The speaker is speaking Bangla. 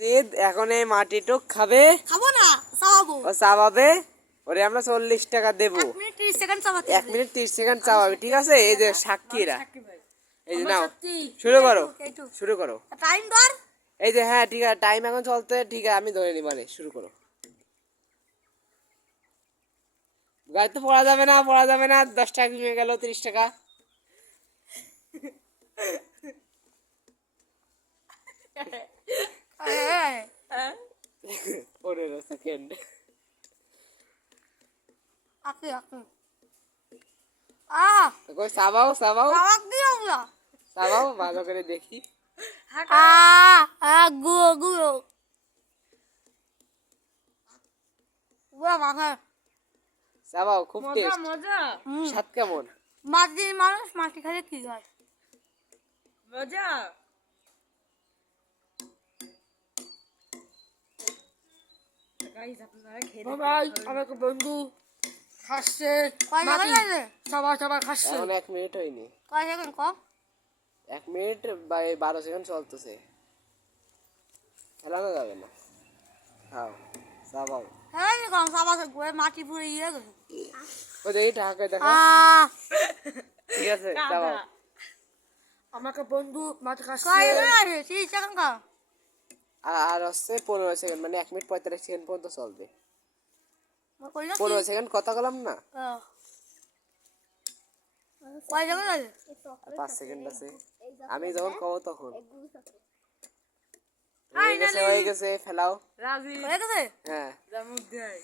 জিদ এখন এই মাটিটুক খাবে, খাবো না, চাবাবো। ও চাবাবে, ওরে আমরা 40 টাকা দেবো। 1 মিনিট 30 সেকেন্ড চাবাতে 1 মিনিট 30 সেকেন্ড চাবাবে, ঠিক আছে? এই যে সাক্ষীরা, এই যে নাও, সত্যি শুরু করো, এইটু শুরু করো। টাইম ধর। এই যে হ্যাঁ ঠিক আছে, টাইম এখন চলতে, ঠিক আছে আমি ধরে নিবারে, শুরু করো। গাড়ি তো পড়া যাবে না, পড়া যাবে না, 10 টাকা কমে গেল, 30 টাকা। 15 সেকেন্ড। আকে আকে কই চাবাও, চাবাও, চাবাক দিও না। চাবাও, ভালো করে দেখি। গু গু ওয়া মাখা চাবাও, খুব টেস্ট। মজা। স্বাদ কেমন? মাটির মানুষ মাটি খেলে কি হয়? মজা। গাইস আপনারা খেয়ে ভাই আমার বন্ধু খাচ্ছে, সবাই সবাই খাচ্ছে। এখন 1 মিনিট হয়নি, কয় সেকেন্ড কম? 1 মিনিট বা 12 সেকেন্ড চলতেছে, খেলানো যাবে না। খাও, চাবাও। হ্যাঁ কম সবাই মাটি পুরো ইয়ে গেছে। ও দেখি টাকা দেখো, ঠিক আছে চাবাও। আমাকে বন্ধু মাটি খাচ্ছে। কয় সেকেন্ড? 30 সেকেন্ড কম। আর হচ্ছে 15 সেকেন্ড, মানে 1 মিনিট 45 সেকেন্ড পর্যন্ত চলবে। মই কইলা 15 সেকেন্ড কথা বললাম না, কয় সেকেন্ড আছে? আর 5 সেকেন্ড আছে। আমি যখন কব তখন হয়ে গেছে, হয়ে গেছে, ফেলাও। রাজি হয়ে গেছে? হ্যাঁ জামুক দেয়।